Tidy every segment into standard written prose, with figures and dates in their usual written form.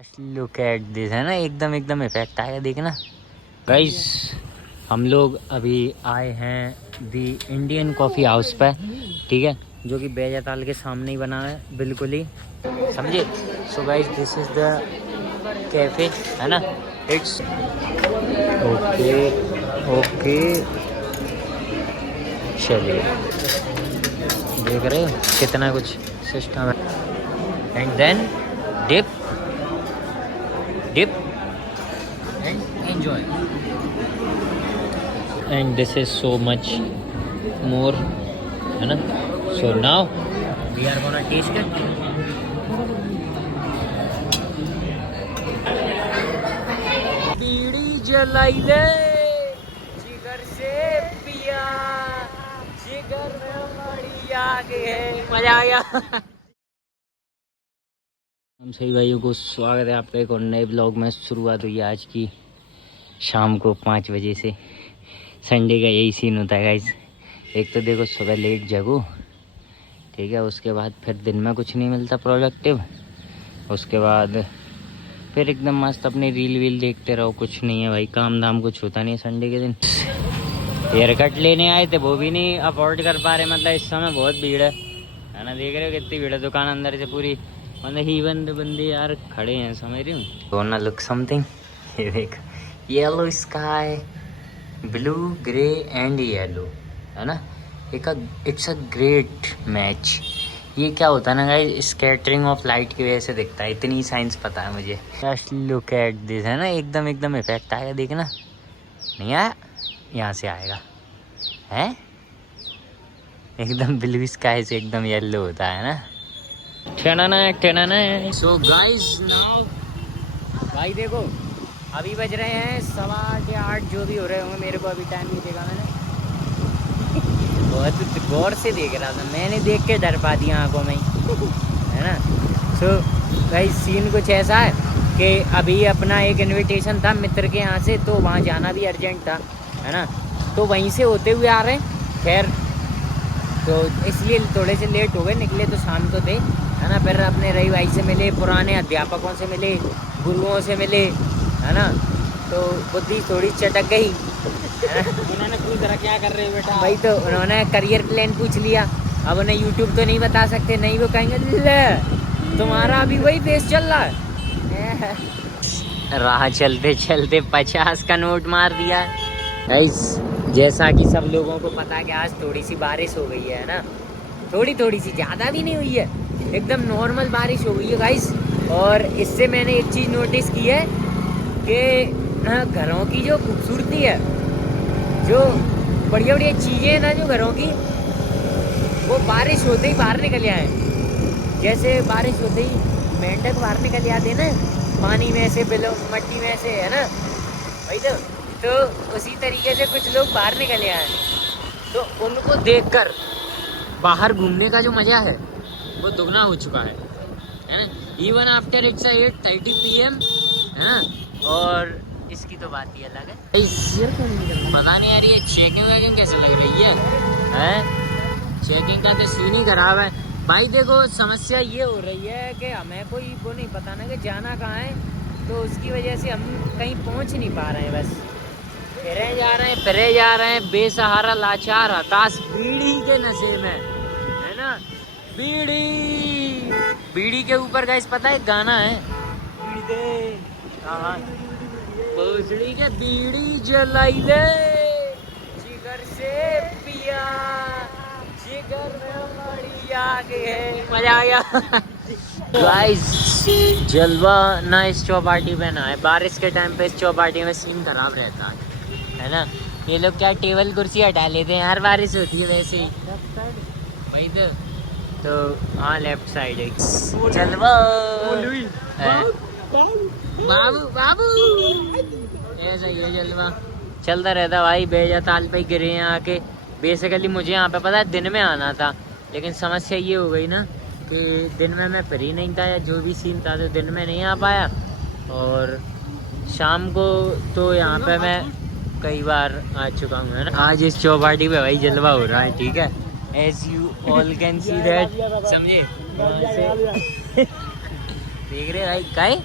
Look at this है ना, एकदम एकदम इफेक्ट आया देखना गाइस। हम लोग अभी आए हैं दी इंडियन कॉफ़ी हाउस पे, ठीक है, जो कि बेजाताल के सामने ही बना है बिल्कुल ही, समझे। So guys this is the cafe है ना, इट्स ओके ओके। चलिए देख रहे हो कितना कुछ सिस्टम है। And then dip and enjoy, and this is so much more है ना। So now we are gonna taste it. बीड़ी जलाई ले जिगर से पिया, जिगर में मड़ी आ गए, मजा आ गया। हम सही भाइयों को स्वागत है आपका एक और नए ब्लॉग में। शुरुआत हुई आज की शाम को 5 बजे से। संडे का यही सीन होता है गाइस। एक तो देखो सुबह लेट जगो, ठीक है, उसके बाद फिर दिन में कुछ नहीं मिलता प्रोडक्टिव, उसके बाद फिर एकदम मस्त अपनी रील वील देखते रहो, कुछ नहीं है भाई, काम धाम कुछ होता नहीं है संडे के दिन। हेयर कट लेने आए थे, वो भी नहीं अफोर्ड कर पा रहे, मतलब इस समय बहुत भीड़ है ना, देख रहे हो कितनी भीड़ है, दुकान अंदर से पूरी, मतलब ही बंदे यार खड़े हैं, समझ रही हूँ। गोना लुक समथिंग, ये देख, yellow sky, blue grey and yellow है ना, इट्स अ ग्रेट मैच। ये क्या होता है ना गाइस, स्कैटरिंग ऑफ लाइट की वजह से दिखता है, इतनी साइंस पता है मुझे। जस्ट लुक एट दिस है ना, एकदम एकदम इफेक्ट आएगा देखना, नहीं आया, यहाँ से आएगा है, एकदम ब्लू स्काई से एकदम येलो होता है ना। सो गाइस नाउ भाई देखो, अभी बज रहे हैं 7:15 जो भी हो रहे होंगे, मेरे को अभी टाइम नहीं देखा मैंने। बहुत गौर से देख रहा था, मैंने देख के डर पा दिया आंखों में ही, है ना। सो गाइस सीन कुछ ऐसा है कि अभी अपना एक इनविटेशन था मित्र के यहाँ से, तो वहाँ जाना भी अर्जेंट था, है ना, तो वहीं से होते हुए आ रहे हैं। खैर तो इसलिए थोड़े से लेट हो गए, निकले तो शाम को थे, है ना। फिर अपने रही भाई से मिले, पुराने अध्यापकों से मिले, गुरुओं से मिले, है ना, तो बुद्धि थोड़ी चटक गई। उन्होंने पूछ रहा क्या कर रहे हो बेटा, भाई तो उन्होंने करियर प्लान पूछ लिया। अब उन्हें यूट्यूब तो नहीं बता सकते, नहीं वो कहेंगे ले तुम्हारा अभी वही फेस चल रहा है। राह चलते चलते 50 का नोट मार दिया। जैसा कि सब लोगों को पता है कि आज थोड़ी सी बारिश हो गई है ना, थोड़ी सी, ज़्यादा भी नहीं हुई है, एकदम नॉर्मल बारिश हो गई है गाइस। और इससे मैंने एक चीज़ नोटिस की है कि घरों की जो खूबसूरती है, जो बढ़िया बढ़िया चीज़ें हैं ना जो घरों की, वो बारिश होते ही बाहर निकल आए। जैसे बारिश होते ही मेंढक बाहर निकल आते ना पानी में से, बिलो मट्टी में से, है ना भाई। तो उसी तरीके से कुछ लोग बाहर निकले आए, तो उनको देखकर बाहर घूमने का जो मज़ा है वो दुगना हो चुका है ना। इवन आफ्टर इट्स 8:30 PM है ना। और इसकी तो बात ही अलग है। पता नहीं यार ये चेकिंग वेकिंग कैसे लग रही है? चेकिंग का तो सीन ही खराब है भाई। देखो समस्या ये हो रही है कि हमें कोई वो नहीं पता ना कि जाना कहाँ है, तो उसकी वजह से हम कहीं पहुँच नहीं पा रहे हैं, बस फिरे जा रहे हैं बेसहारा लाचार हताश बीड़ी के नशे में, है ना। बीड़ी के ऊपर गाइस पता है गाना है, बीड़ी दे भोसड़ी के, बीड़ी जलाई ले जिगर से पिया, जिगर में मड़ी आ गए, मजा आ गया। गाइस जलवा ना इस चौपाटी पे ना है, बारिश के टाइम पे इस चौपाटी में सीन खराब रहता है ना। ये लोग क्या टेबल कुर्सी हटा लेते हैं, हर बारिश होती है वैसे ही वही तो हाँ लेफ्ट साइड है जलवा। बाबू ऐसा ही है जलवा, चलता रहता भाई। बेजाताल पे गिरे हैं आके। बेसिकली मुझे यहाँ पे पता है दिन में आना था, लेकिन समस्या ये हो गई ना कि दिन में मैं फ्री नहीं था, या जो भी सीन था तो दिन में नहीं आ पाया। और शाम को तो यहाँ पे मैं कई बार आ चुका हूँ, है ना। आज इस चौपाटी पे भाई जलवा हो रहा है, ठीक है, as you all can see that, समझे। देख रहे भाई काय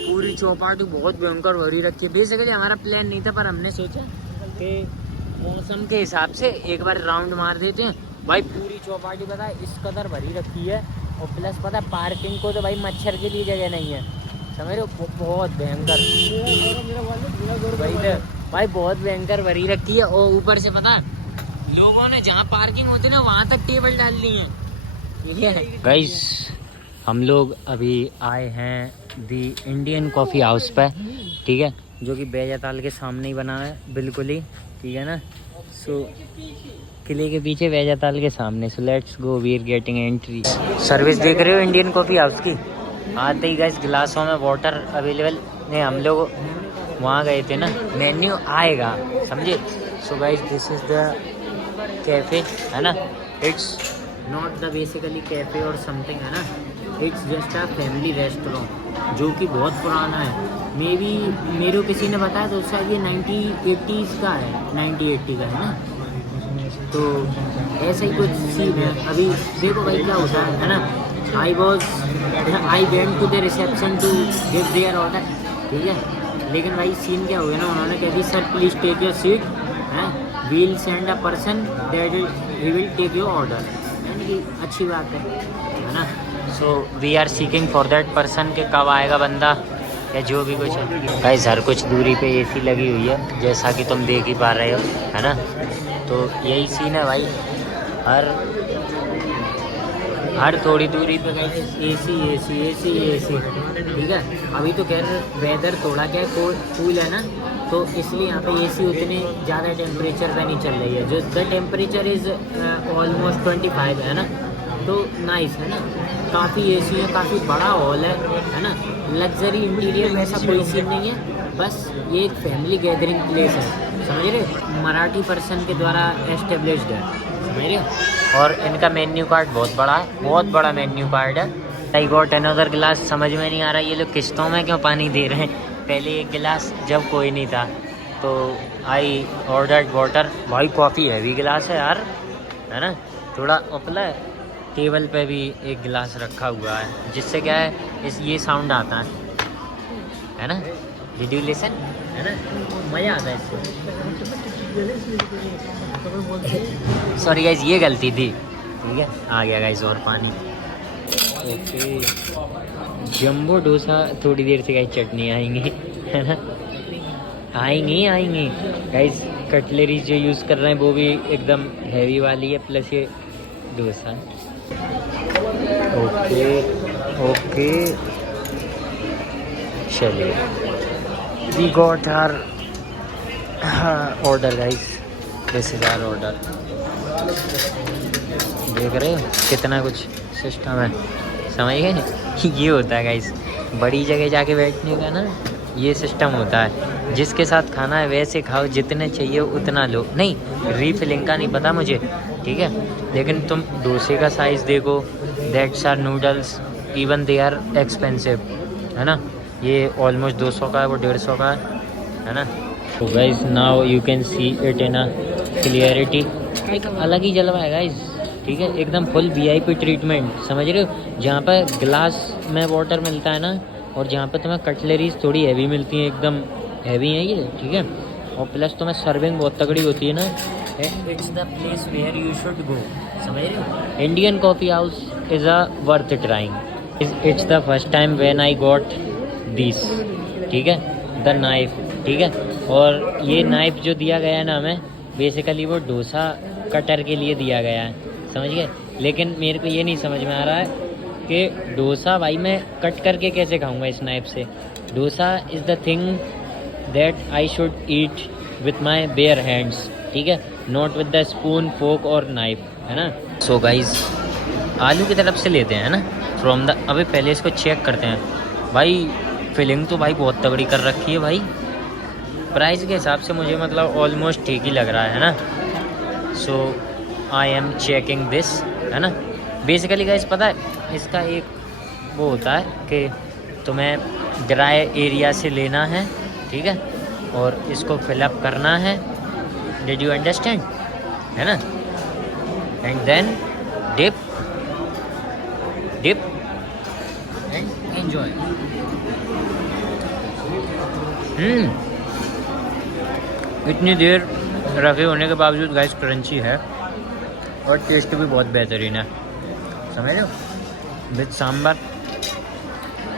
पूरी चौपाटी बहुत भयंकर भरी रखी है। बेसिकली हमारा प्लान नहीं था, पर हमने सोचा कि मौसम के हिसाब से एक बार राउंड मार देते हैं। भाई पूरी चौपाटी पता है इस कदर भरी रखी है, और प्लस पता है पार्किंग को तो भाई मच्छर के लिए जगह नहीं है, समझ रहे हो, बहुत भयंकर भाई बहुत भयंकर भरी रखी है। और ऊपर से पता है लोगों ने जहाँ पार्किंग होती है ना वहाँ तक टेबल डाल ली है। गाइस हम लोग अभी आए हैं दी इंडियन कॉफ़ी हाउस पे, ठीक है, जो कि बैजाताल के सामने ही बना है बिल्कुल ही, ठीक है ना। सो किले के पीछे बैजाताल के सामने। So let's go, we are getting entry. Service देख रहे हो इंडियन कॉफ़ी हाउस की। आते ही गाइस गिलासों में वाटर अवेलेबल नहीं, हम लोग वहाँ गए थे ना, मेन्यू आएगा समझे। So guys this is the cafe, है ना, it's not the basically cafe और समथिंग, है ना, it's just a family restaurant जो कि बहुत पुराना है। मे बी मेरे को किसी ने बताया तो शायद ये 1980s का है, 1980 का है ना। तो ऐसा ही कुछ सीन है। अभी देखो भाई क्या होता है ना, I went to the reception to give their order, ठीक है, लेकिन भाई सीन क्या हुआ ना, उन्होंने कह दी sir please take your seat, है, we'll send a person that he will take your order, यानी कि अच्छी बात है ना। So we are seeking for that person के कब आएगा बंदा या जो भी कुछ है। गाइस हर कुछ दूरी पे एसी लगी हुई है जैसा कि तुम देख ही पा रहे हो, है ना। तो यही सीन है भाई, हर थोड़ी दूरी पे गाइस एसी, ठीक है। अभी तो खैर वेदर थोड़ा क्या कूल है ना, तो इसलिए यहाँ पे एसी उतने ज़्यादा टेम्परेचर पे नहीं चल रही है। जो द टेम्परेचर इज़ ऑलमोस्ट 25 है ना, तो नाइस है ना। काफ़ी एसी है, काफ़ी बड़ा हॉल है ना। लग्जरी इंटीरियर वैसा कोई सीन नहीं है, बस ये एक फैमिली गैदरिंग प्लेस है, समझ रहे, मराठी पर्सन के द्वारा एस्टेब्लिश्ड है, समझ रहे। और इनका मेन्यू कार्ड बहुत बड़ा है, बहुत बड़ा मेन्यू कार्ड है। आई गॉट अनदर गिलास, समझ में नहीं आ रहा ये लोग किस्तों में क्यों पानी दे रहे हैं। पहले एक गिलास जब कोई नहीं था तो आई ऑर्डर्ड वाटर। भाई कॉफ़ी हैवी गिलास है यार, है ना, थोड़ा उपला है। टेबल पे भी एक गिलास रखा हुआ है जिससे क्या है ये साउंड आता है ना, डिड यू लिसन, है ना, मज़ा आता है इससे। सॉरी गाइज ये गलती थी, ठीक है, आ गया गाइज और पानी। ओके जंबो डोसा थोड़ी देर से गाइज चटनी आएंगी, है ना, आएंगी गाइज। कटलरीज जो यूज़ कर रहे हैं वो भी एकदम हैवी वाली है, प्लस ये डोसा। ओके चलिए, we got our order guys, this is our order. देख रहे हो कितना कुछ सिस्टम है, समझ गए। ये होता है गाइस बड़ी जगह जाके बैठने का ना, ये सिस्टम होता है। जिसके साथ खाना है वैसे खाओ, जितने चाहिए उतना लो, नहीं रीफिलिंग का नहीं पता मुझे, ठीक है, लेकिन तुम डोसे का साइज़ देखो, that's are noodles, even they are expensive, है ना। ये ऑलमोस्ट 200 का है, वो 150 का है ना। तो guys now you can see it in a clarity, एक अलग ही जलवा है गाइस, ठीक है, एकदम फुल VIP ट्रीटमेंट, समझ रहे हो। जहाँ पर ग्लास में वाटर मिलता है ना, और जहाँ पर तुम्हें कटलरीज थोड़ी हैवी मिलती हैं, एकदम हैवी है ये, ठीक है, और प्लस तुम्हें सर्विंग बहुत तगड़ी होती है ना। It's the place where you should go, समझ रहे हो। Indian coffee house is a worth trying. It's the first time when I got this, ठीक है, द नाइफ, ठीक है। और ये नाइफ जो दिया गया है ना हमें, बेसिकली वो डोसा कटर के लिए दिया गया है, समझ गए। लेकिन मेरे को ये नहीं समझ में आ रहा है कि डोसा भाई मैं कट करके कैसे खाऊंगा इस नाइफ से। Dosa is the thing that I should eat with my bare hands, ठीक है, not with the spoon fork or knife, है ना। सो गाइज आलू की तरफ से लेते हैं ना फ्रॉम द, अभी पहले इसको चेक करते हैं। भाई फिलिंग तो भाई बहुत तगड़ी कर रखी है भाई, प्राइस के हिसाब से मुझे मतलब ऑलमोस्ट ठीक ही लग रहा है ना। So I am checking this, है ना। बेसिकली गाइस पता है इसका एक वो होता है कि तुम्हें ड्राई एरिया से लेना है, ठीक है, और इसको फिलअप करना है, डिड यू अंडरस्टैंड, है ना। And then dip and enjoy. इतनी देर रखे होने के बावजूद गाइस क्रंची है और टेस्ट भी बहुत बेहतरीन है, समझ लो। विद सांभर।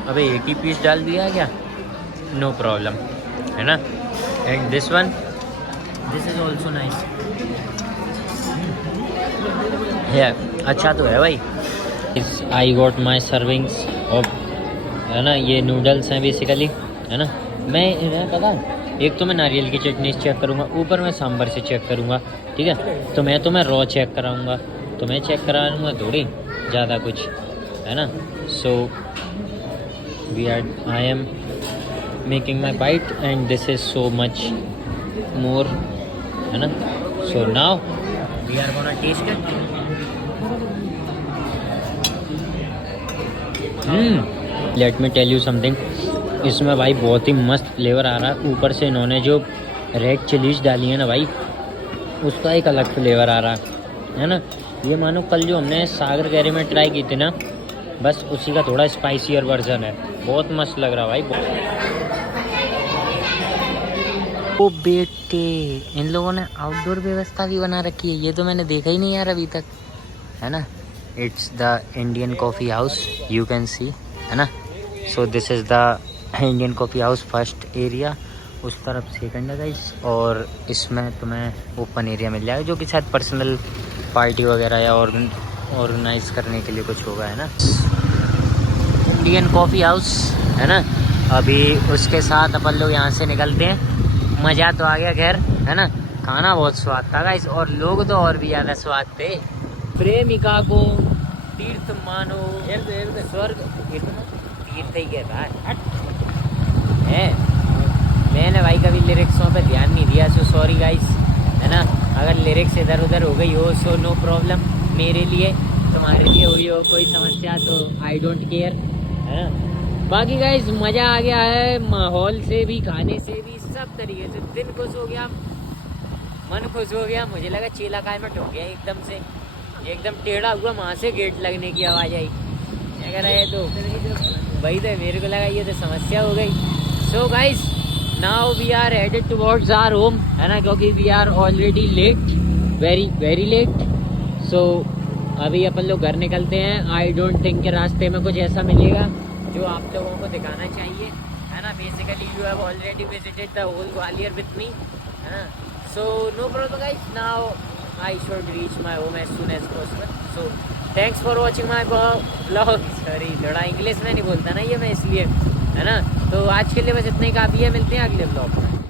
अबे एक ही पीस डाल दिया क्या, नो प्रॉब्लम, है ना। And this one, this is also nice. है अच्छा तो है भाई। I got my servings of, है ना, ये नूडल्स हैं बेसिकली, है ना। मैं पता, एक तो मैं नारियल की चटनी चेक करूँगा, ऊपर मैं सांभर से चेक करूँगा, ठीक है। तो मैं रॉ चेक कराऊँगा, तो मैं चेक कराऊँगा थोड़ी ज़्यादा कुछ, है ना। So I am making my bite and this is so much more, है ना। So now we are gonna test it. Let me tell you something, इसमें भाई बहुत ही मस्त फ्लेवर आ रहा है। ऊपर से इन्होंने जो रेड चिलीज डाली है ना भाई, उसका एक अलग फ्लेवर आ रहा है ना। ये मानो कल जो हमने सागर कैरी में ट्राई की थी ना, बस उसी का थोड़ा स्पाइसियर वर्जन है। बहुत मस्त लग रहा भाई। ओ बेटे, इन लोगों ने आउटडोर व्यवस्था भी बना रखी है, ये तो मैंने देखा ही नहीं यार अभी तक, है ना। It's the Indian coffee house, you can see, है ना। So this is the Indian coffee house first area, उस तरफ सेकंड है गाइस। और इसमें तुम्हें ओपन एरिया मिल जाएगा जो कि शायद पर्सनल पार्टी वगैरह या ऑर्गेनाइज करने के लिए कुछ होगा, है ना। इंडियन कॉफ़ी हाउस, है ना। अभी उसके साथ अपन लोग यहाँ से निकलते हैं। मज़ा तो आ गया खैर, है ना। खाना बहुत स्वाद था गाइस, और लोग तो और भी ज़्यादा स्वाद थे। प्रेमिका को तीर्थ मानो स्वर्ग, तीर्थ ही कहता है। मैंने भाई कभी लिरिक्सों पे ध्यान नहीं दिया, सो सॉरी गाइस, है ना। अगर लिरिक्स इधर उधर हो गई हो सो नो प्रॉब्लम मेरे लिए, तुम्हारे लिए हुई हो कोई समस्या तो आई डोंट केयर, है ना। बाकी गाइस मज़ा आ गया है, माहौल से भी, खाने से भी, सब तरीके से। दिल खुश हो गया, मन खुश हो गया। मुझे लगा चेला काय में ठोक गया एकदम से, एकदम टेढ़ा हुआ, वहाँ से गेट लगने की आवाज़ आई। अगर है तो वही तो मेरे को लगा ये तो समस्या हो गई। So guys now we are headed towards our home, है ना, क्योंकि we are already late, very very late. So अभी अपन लोग घर निकलते हैं। आई डोंट थिंक कि रास्ते में कुछ ऐसा मिलेगा जो आप लोगों को दिखाना चाहिए, है ना। Basically you have already visited the whole Gwalior with me, है ना। So no problem guys, now I should reach my home as soon as possible. So thanks for watching my vlog. Sorry, थोड़ा इंग्लिश में नहीं बोलता ना ये मैं, इसलिए, है ना। तो आज के लिए बस इतना ही काफ़ी है, मिलते हैं अगले ब्लॉग में।